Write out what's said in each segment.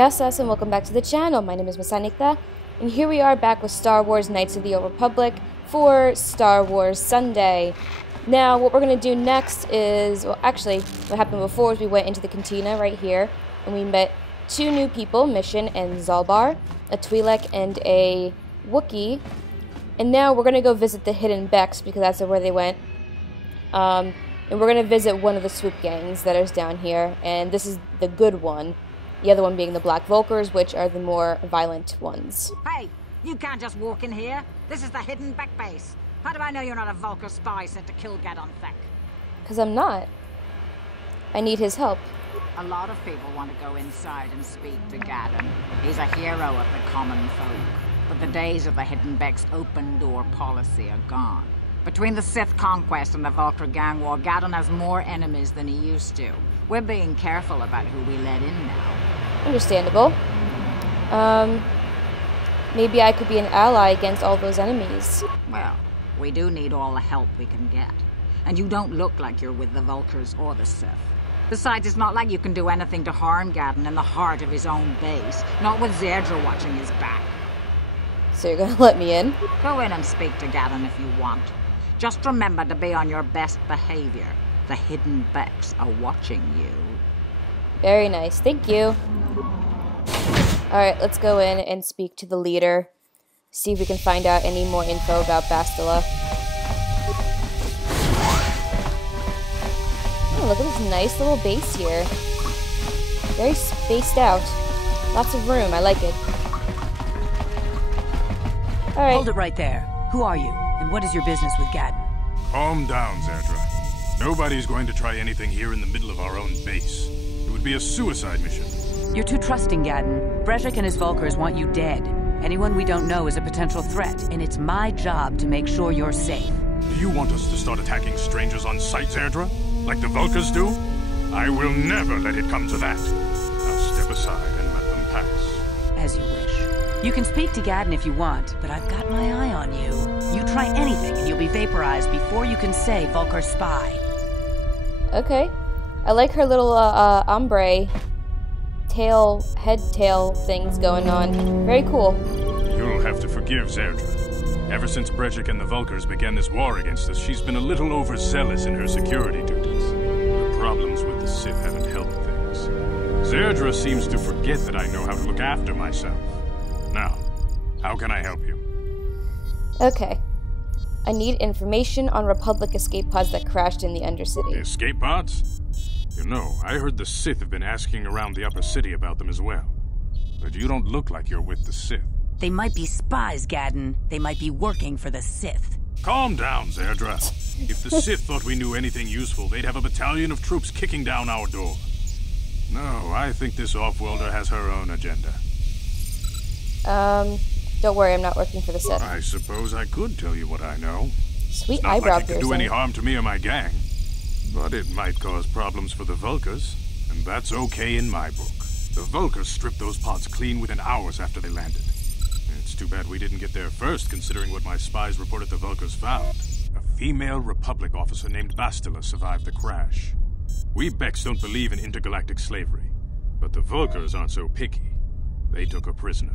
Yes, and welcome back to the channel. My name is Masanikta, and here we are back with Star Wars Knights of the Old Republic for Star Wars Sunday. Now, what we're going to do next is, well, actually, what happened before is we went into the cantina right here, and we met two new people, Mission and Zalbar, a Twi'lek and a Wookiee. And now we're going to go visit the Hidden Becks, because that's where they went. And we're going to visit one of the swoop gangs that is down here, and this is the good one. The other one being the Black Vulkars, which are the more violent ones. Hey, you can't just walk in here. This is the Hidden Beck base. How do I know you're not a Vulkar spy sent to kill Gadon Thek? Because I'm not. I need his help. A lot of people want to go inside and speak to Gadon. He's a hero of the common folk. But the days of the Hidden Beck's open-door policy are gone. Between the Sith conquest and the Vulkar gang war, Gadon has more enemies than he used to. We're being careful about who we let in now. Understandable. Maybe I could be an ally against all those enemies. Well, we do need all the help we can get. And you don't look like you're with the Vulkars or the Sith. Besides, it's not like you can do anything to harm Gadon in the heart of his own base. Not with Zerdra watching his back. So you're gonna let me in? Go in and speak to Gadon if you want. Just remember to be on your best behavior. The Hidden Becks are watching you. Very nice, thank you. Alright, let's go in and speak to the leader. See if we can find out any more info about Bastila. Oh, look at this nice little base here. Very spaced out. Lots of room, I like it. Alright. Hold it right there. Who are you? And what is your business with Gadon? Calm down, Zerdra. Nobody's going to try anything here in the middle of our own base. It would be a suicide mission. You're too trusting, Gadon. Brejik and his Vulkars want you dead. Anyone we don't know is a potential threat, and it's my job to make sure you're safe. Do you want us to start attacking strangers on sight, Zerdra? Like the Vulkars do? I will never let it come to that. I'll step aside and let them pass. As you wish. You can speak to Gadon if you want, but I've got my eye on you. You try anything and you'll be vaporized before you can say Vulkar spy. Okay. I like her little ombre head tail things going on. Very cool. You'll have to forgive Zerdra. Ever since Brejik and the Vulkars began this war against us, she's been a little overzealous in her security duties. The problems with the Sith haven't helped things. Zerdra seems to forget that I know how to look after myself. Now, how can I help you? Okay. I need information on Republic escape pods that crashed in the Undercity. Escape pods? You know, I heard the Sith have been asking around the upper city about them as well. But you don't look like you're with the Sith. They might be spies, Gadon. They might be working for the Sith. Calm down, Zerdra. If the Sith thought we knew anything useful, they'd have a battalion of troops kicking down our door. No, I think this off-worlder has her own agenda. Don't worry, I'm not working for the Sith. I suppose I could tell you what I know. Sweet It's not eyebrow like it could piercing. do any harm to me or my gang. But it might cause problems for the Vulkars, and that's okay in my book. The Vulkars stripped those pods clean within hours after they landed. It's too bad we didn't get there first, considering what my spies reported the Vulkars found. A female Republic officer named Bastila survived the crash. We Becks don't believe in intergalactic slavery, but the Vulkars aren't so picky. They took her prisoner.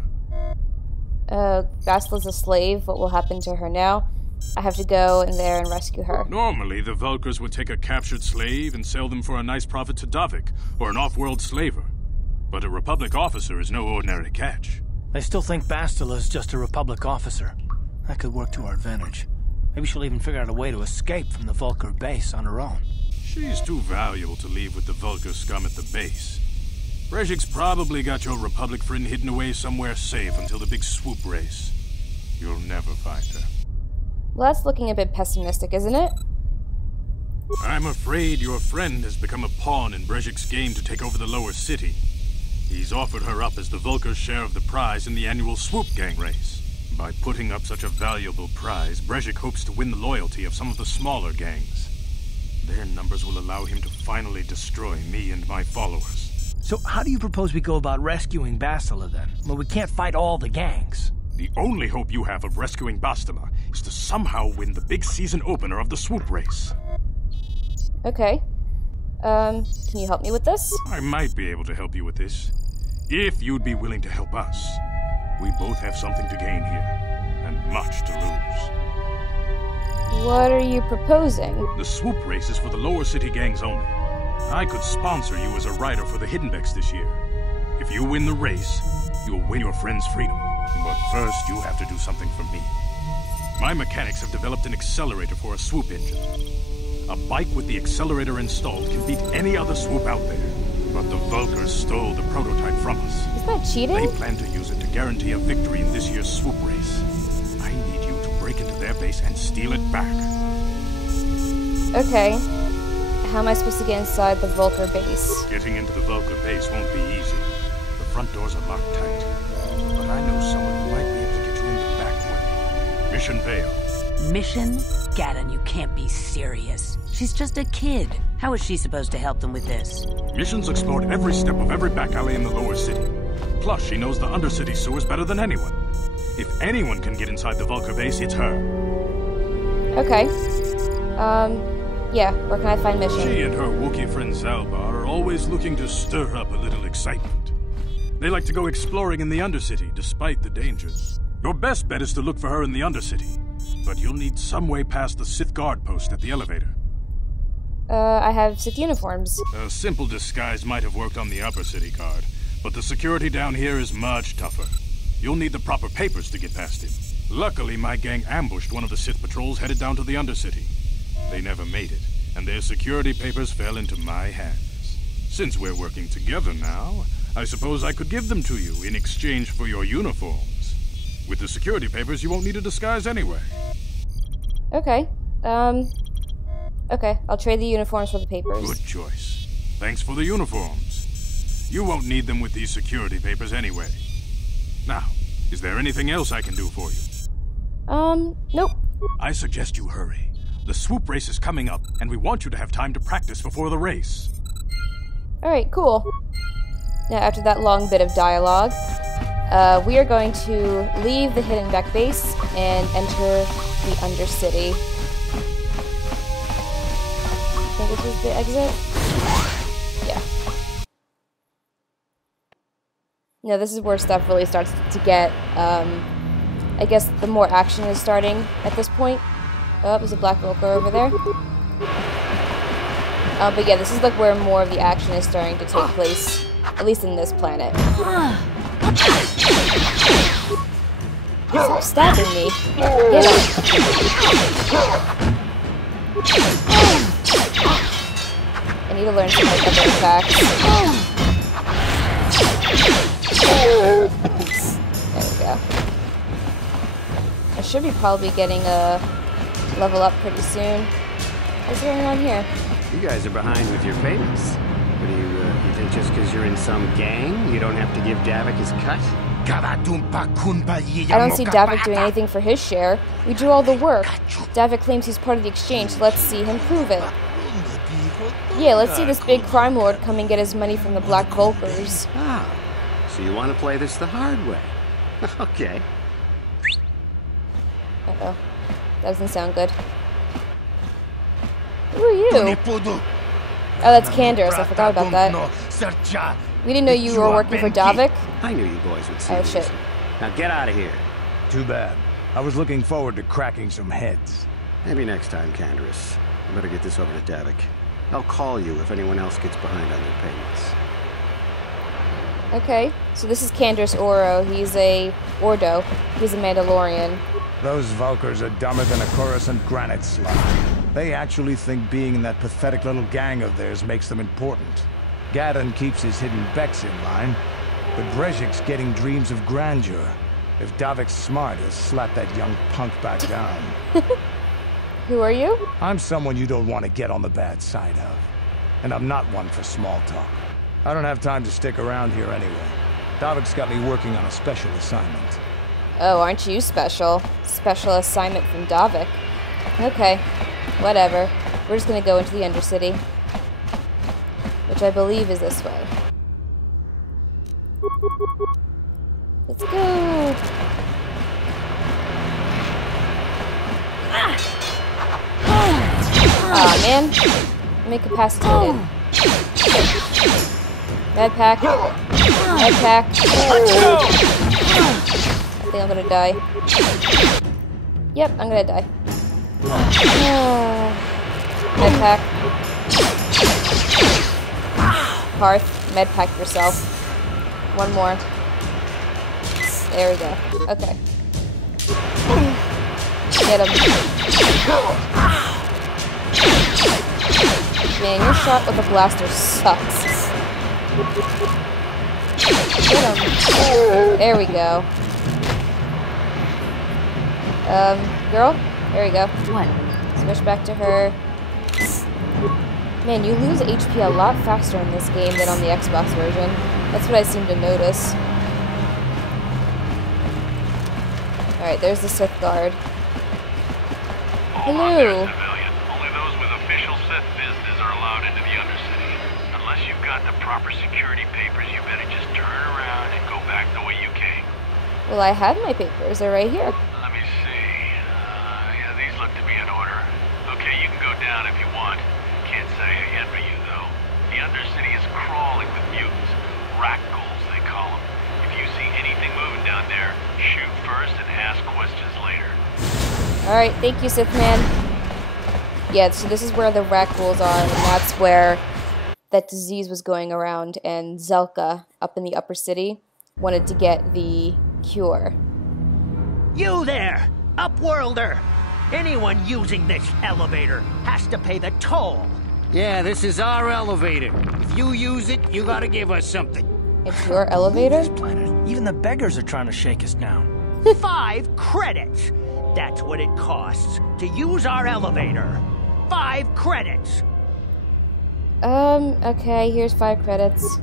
Bastila's a slave. What will happen to her now? I have to go in there and rescue her. Normally, the Vulkars would take a captured slave and sell them for a nice profit to Davik, or an off-world slaver. But a Republic officer is no ordinary catch. I still think Bastila's just a Republic officer. That could work to our advantage. Maybe she'll even figure out a way to escape from the Vulkar base on her own. She's too valuable to leave with the Vulkar scum at the base. Brejik's probably got your Republic friend hidden away somewhere safe until the big swoop race. You'll never find her. Well, that's looking a bit pessimistic, isn't it? I'm afraid your friend has become a pawn in Brejik's game to take over the lower city. He's offered her up as the Vulkar's share of the prize in the annual swoop gang race. By putting up such a valuable prize, Brejik hopes to win the loyalty of some of the smaller gangs. Their numbers will allow him to finally destroy me and my followers. So how do you propose we go about rescuing Bastila then? Well, we can't fight all the gangs. The only hope you have of rescuing Bastila is to somehow win the big season opener of the swoop race. Okay. Can you help me with this? I might be able to help you with this. If you'd be willing to help us, we both have something to gain here, and much to lose. What are you proposing? The swoop race is for the lower city gangs only. I could sponsor you as a rider for the Hiddenbecks this year. If you win the race, you'll win your friend's freedom. But first, you have to do something for me. My mechanics have developed an accelerator for a swoop engine. A bike with the accelerator installed can beat any other swoop out there. But the Vulkars stole the prototype from us. Is that cheating? They plan to use it to guarantee a victory in this year's swoop race. I need you to break into their base and steal it back. Okay. How am I supposed to get inside the Vulkar base? Getting into the Vulkar base won't be easy. The front doors are locked tight. But I know someone who might be able to get you in the back way. Mission Vale. Mission? Gaddon, you can't be serious. She's just a kid. How is she supposed to help them with this? Mission's explored every step of every back alley in the lower city. Plus, she knows the Undercity sewers better than anyone. If anyone can get inside the Vulkar base, it's her. Okay. Yeah, where can I find Mission? She and her Wookiee friend Zalbar are always looking to stir up a little excitement. They like to go exploring in the Undercity, despite the dangers. Your best bet is to look for her in the Undercity. But you'll need some way past the Sith guard post at the elevator. I have Sith uniforms. A simple disguise might have worked on the upper city guard, but the security down here is much tougher. You'll need the proper papers to get past him. Luckily, my gang ambushed one of the Sith patrols headed down to the Undercity. They never made it, and their security papers fell into my hands. Since we're working together now, I suppose I could give them to you in exchange for your uniforms. With the security papers, you won't need a disguise anyway. Okay. Okay, I'll trade the uniforms for the papers. Good choice. Thanks for the uniforms. You won't need them with these security papers anyway. Now, is there anything else I can do for you? Nope. I suggest you hurry. The swoop race is coming up, and we want you to have time to practice before the race. Alright, cool. Now, after that long bit of dialogue, we are going to leave the Hiddenbeck base and enter the Undercity. I think this is the exit? Yeah. Now, this is where stuff really starts to get, I guess the more action is starting at this point. Oh, there's a black Vulkar over there. But yeah, this is like where more of the action is starting to take place, at least in this planet. Stop stabbing me. Get him. I need to learn some like other attacks. There we go. I should be probably getting a level up pretty soon. What's going on here? You guys are behind with your payments. What do you think just because you're in some gang, you don't have to give Davik his cut? I don't see Davik doing anything for his share. We do all the work. Davik claims he's part of the exchange. Let's see him prove it. Yeah, let's see this big crime lord come and get his money from the Black Vulkars. Ah, so you want to play this the hard way? Okay. Uh-oh. That doesn't sound good. Who are you? Oh, that's Candace. I forgot about that. We didn't know you were working for Davik. I knew you boys would see Oh, the shit. reason. Now get out of here. Too bad. I was looking forward to cracking some heads. Maybe next time, Candace. I better get this over to Davik. I'll call you if anyone else gets behind on their payments. Okay, so this is Candace Oro. He's a Ordo. He's a Mandalorian. Those Vulkars are dumber than a Coruscant granite slug. They actually think being in that pathetic little gang of theirs makes them important. Gaddon keeps his hidden Becks in line, but Brezhik's getting dreams of grandeur. If Davik's smart, he'll slap that young punk back down. Who are you? I'm someone you don't want to get on the bad side of. And I'm not one for small talk. I don't have time to stick around here anyway. Davik's got me working on a special assignment. Oh, aren't you special? Special assignment from Davik. Okay, whatever. We're just gonna go into the Undercity, which I believe is this way. Let's go! Aw, man. I'm incapacitated. Med pack. Attack. I think I'm gonna die. Yep, I'm gonna die. Medpack. Hearth, medpack yourself. One more. There we go. Okay. Get him. Man, your shot with a blaster sucks. Get him. There we go. Girl? There we go. What? Switch back to her. Man, you lose HP a lot faster in this game than on the Xbox version. That's what I seem to notice. Alright, there's the Sith guard. Hello! Only those with official Sith visitors are allowed into the Undercity. Unless you've got the proper security papers, you better just turn around and go back the way you came. Well, I have my papers. They're right here. Let me see. Yeah, these look to be in order. Okay, you can go down if you want. Can't say it yet for you, though. The Undercity is crawling with mutants. Rakghouls, they call them. If you see anything moving down there, shoot first and ask questions later. Alright, thank you, Sith Man. Yeah, so this is where the Rakghouls are, and that's where that disease was going around, and Zelka, up in the upper city, wanted to get the cure. You there, Upworlder! Anyone using this elevator has to pay the toll. Yeah, this is our elevator. If you use it, you gotta give us something. It's your elevator? This planet. Even the beggars are trying to shake us down. 5 credits! That's what it costs to use our elevator. 5 credits! Okay, here's 5 credits.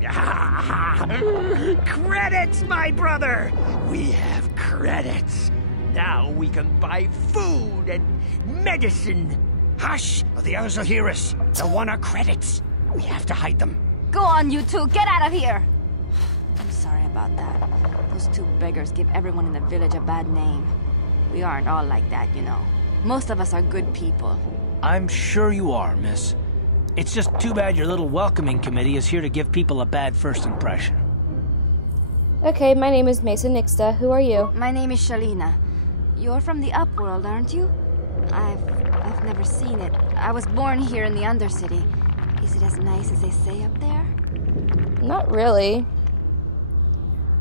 Credits, my brother! We have credits. Now we can buy food and medicine. Hush, or the others will hear us. They'll want our credits. We have to hide them. Go on, you two. Get out of here. I'm sorry about that. Those 2 beggars give everyone in the village a bad name. We aren't all like that, you know. Most of us are good people. I'm sure you are, miss. It's just too bad your little welcoming committee is here to give people a bad first impression. Okay, my name is Mason Nixta. Who are you? My name is Shalina. You're from the Upworld, aren't you? I've never seen it. I was born here in the Undercity. Is it as nice as they say up there? Not really.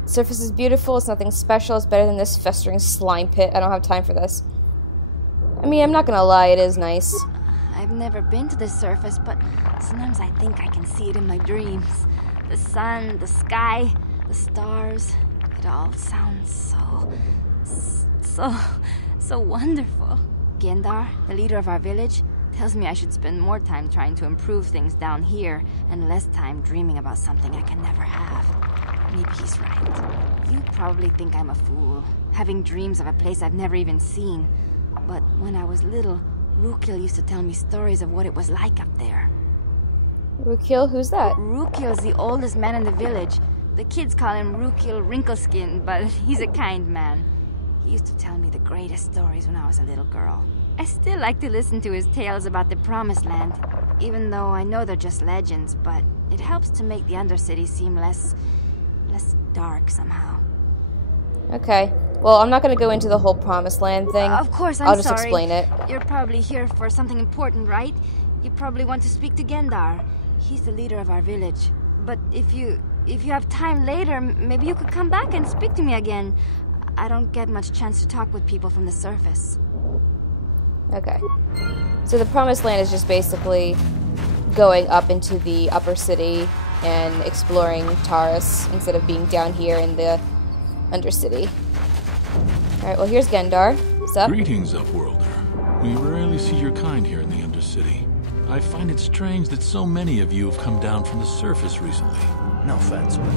Surface is beautiful. It's nothing special. It's better than this festering slime pit. I don't have time for this. I mean, I'm not gonna lie. It is nice. I've never been to the surface, but sometimes I think I can see it in my dreams. The sun, the sky, the stars. It all sounds so wonderful. Gendar, the leader of our village, tells me I should spend more time trying to improve things down here and less time dreaming about something I can never have. Maybe he's right. You probably think I'm a fool, having dreams of a place I've never even seen. But when I was little, Rukil used to tell me stories of what it was like up there. Rukil? Who's that? Rukil's the oldest man in the village. The kids call him Rukil Wrinkleskin, but he's a kind man. He used to tell me the greatest stories when I was a little girl. I still like to listen to his tales about the Promised Land, even though I know they're just legends, but it helps to make the Undercity seem less dark somehow. Okay. Well, I'm not going to go into the whole Promised Land thing. Of course, I'll I'm just sorry. explain it. You're probably here for something important, right? You probably want to speak to Gendar. He's the leader of our village. But if you have time later, maybe you could come back and speak to me again. I don't get much chance to talk with people from the surface. Okay. So the Promised Land is just basically going up into the upper city and exploring Taurus instead of being down here in the Undercity. Alright, well here's Gendar. What's up? Greetings, Upworlder. We rarely see your kind here in the Undercity. I find it strange that so many of you have come down from the surface recently. No offense, but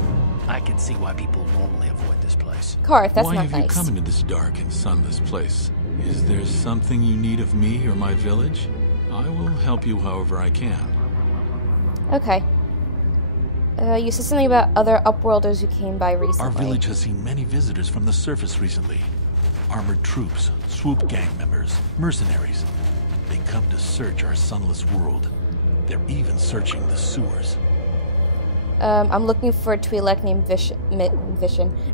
I can see why people normally avoid this place. Karth, that's Why not have nice. you come into this dark and sunless place? Is there something you need of me or my village? I will help you however I can. Okay. You said something about other Upworlders who came by recently. Our village has seen many visitors from the surface recently. Armored troops, swoop gang members, mercenaries. They come to search our sunless world. They're even searching the sewers. I'm looking for a Twi'lek named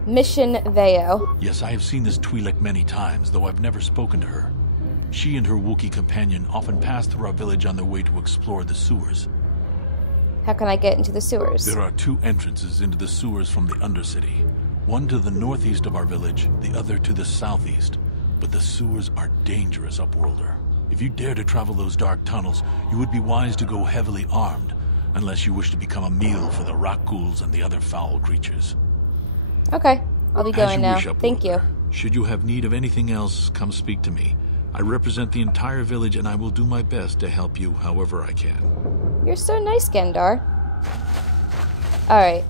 Mission Veo. Yes, I have seen this Twi'lek many times, though I've never spoken to her. She and her Wookiee companion often pass through our village on their way to explore the sewers. How can I get into the sewers? There are 2 entrances into the sewers from the Undercity. One to the northeast of our village, the other to the southeast. But the sewers are dangerous, Upworlder. If you dare to travel those dark tunnels, you would be wise to go heavily armed, unless you wish to become a meal for the Rakghouls and the other foul creatures. Okay, I'll be going now. Wish, Thank you. Should you have need of anything else, come speak to me. I represent the entire village, and I will do my best to help you however I can. You're so nice, Gendar. Alright.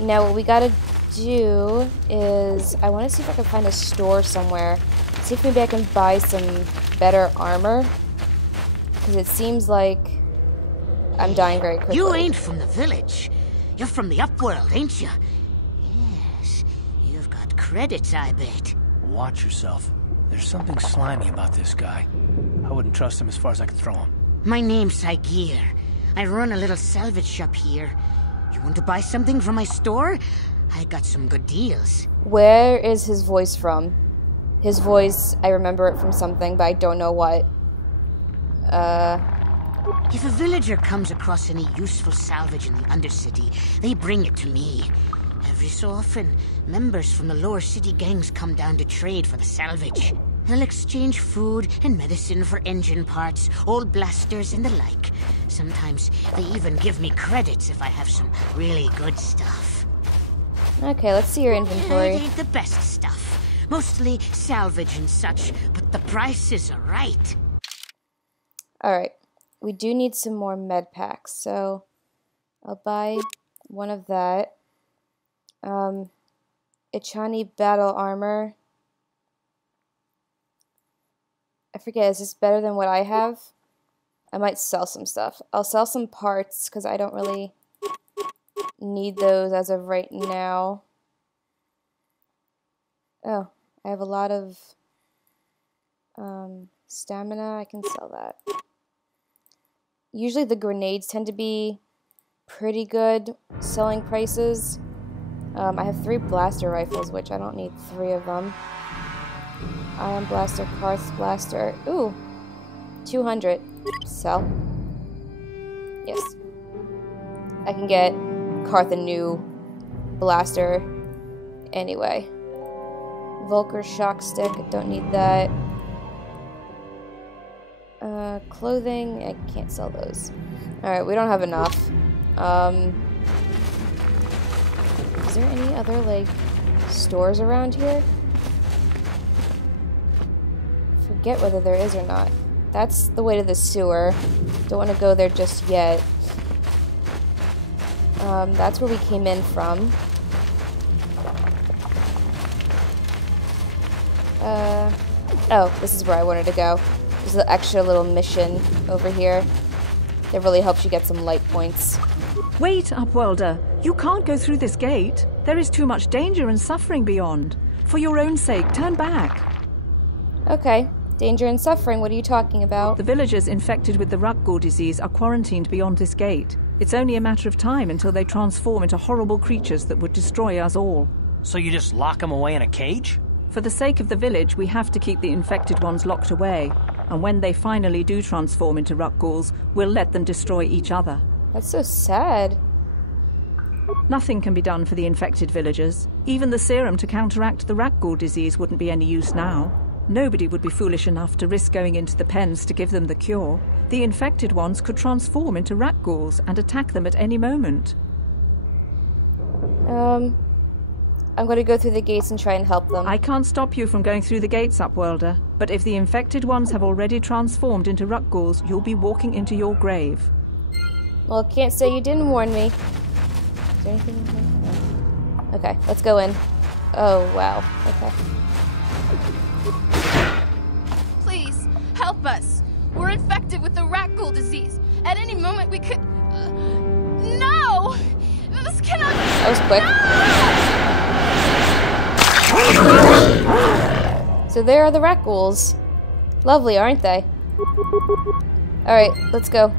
Now what we gotta do is... I want to see if I can find a store somewhere. See if maybe I can buy some better armor. Because it seems like I'm dying very quickly. You ain't from the village. You're from the Upworld, ain't you? Yes. You've got credits, I bet. Watch yourself. There's something slimy about this guy. I wouldn't trust him as far as I could throw him. My name's Saigir. I run a little salvage shop here. You want to buy something from my store? I got some good deals. Where is his voice from? His voice, I remember it from something, but I don't know what. If a villager comes across any useful salvage in the Undercity, they bring it to me. Every so often, members from the lower city gangs come down to trade for the salvage. They'll exchange food and medicine for engine parts, old blasters, and the like. Sometimes they even give me credits if I have some really good stuff. Okay, let's see your inventory. It ain't the best stuff. Mostly salvage and such, but the prices are right. Alright, we do need some more med packs, so I'll buy one of that. Ichani battle armor. I forget, is this better than what I have? I might sell some stuff. I'll sell some parts, because I don't really need those as of right now. Oh, I have a lot of stamina. I can sell that. Usually the grenades tend to be pretty good selling prices. I have 3 blaster rifles, which I don't need 3 of them. Ion blaster, Karth blaster. Ooh, 200. Sell. Yes. I can get Karth a new blaster anyway. Vulcar shock stick, don't need that. Clothing, I can't sell those. Alright, we don't have enough. Is there any other, like, stores around here? Forget whether there is or not. That's the way to the sewer. Don't want to go there just yet. That's where we came in from. Oh, this is where I wanted to go. There's an extra little mission over here that really helps you get some light points. Wait, Upworlder. You can't go through this gate. There is too much danger and suffering beyond. For your own sake, turn back. Okay. Danger and suffering, what are you talking about? The villagers infected with the Rakghoul disease are quarantined beyond this gate. It's only a matter of time until they transform into horrible creatures that would destroy us all. So you just lock them away in a cage? For the sake of the village, we have to keep the infected ones locked away. And when they finally do transform into Rakghouls, we'll let them destroy each other. That's so sad. Nothing can be done for the infected villagers. Even the serum to counteract the Rakghoul disease wouldn't be any use now. Nobody would be foolish enough to risk going into the pens to give them the cure. The infected ones could transform into Rakghouls and attack them at any moment. I'm going to go through the gates and try and help them. I can't stop you from going through the gates, Upworlder. But if the infected ones have already transformed into Rakghouls, you'll be walking into your grave. Well, can't say you didn't warn me. Is there anything in here? No. Okay, let's go in. Oh, wow. Okay. Please, help us. We're infected with the Rakghoul disease. At any moment we could... No! This cannot... That was quick. So there are the Rakghouls. Lovely, aren't they? Alright, let's go.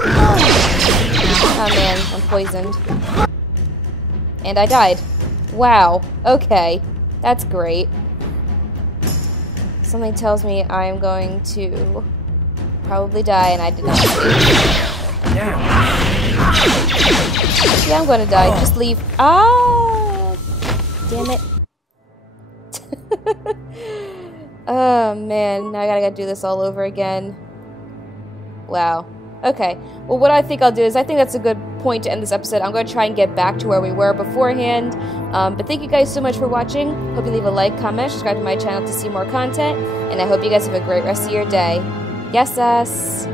Oh man, I'm poisoned. And I died. Wow. Okay. That's great. Something tells me I am going to probably die, and I did not. Yeah, I'm going to die. Just leave. Ah! Damn it. Oh man, now I gotta do this all over again. Wow. Okay. Well, what I think I'll do is I think that's a good point to end this episode. I'm going to try and get back to where we were beforehand. But thank you guys so much for watching. Hope you leave a like, comment, subscribe to my channel to see more content. And I hope you guys have a great rest of your day. Yes, us.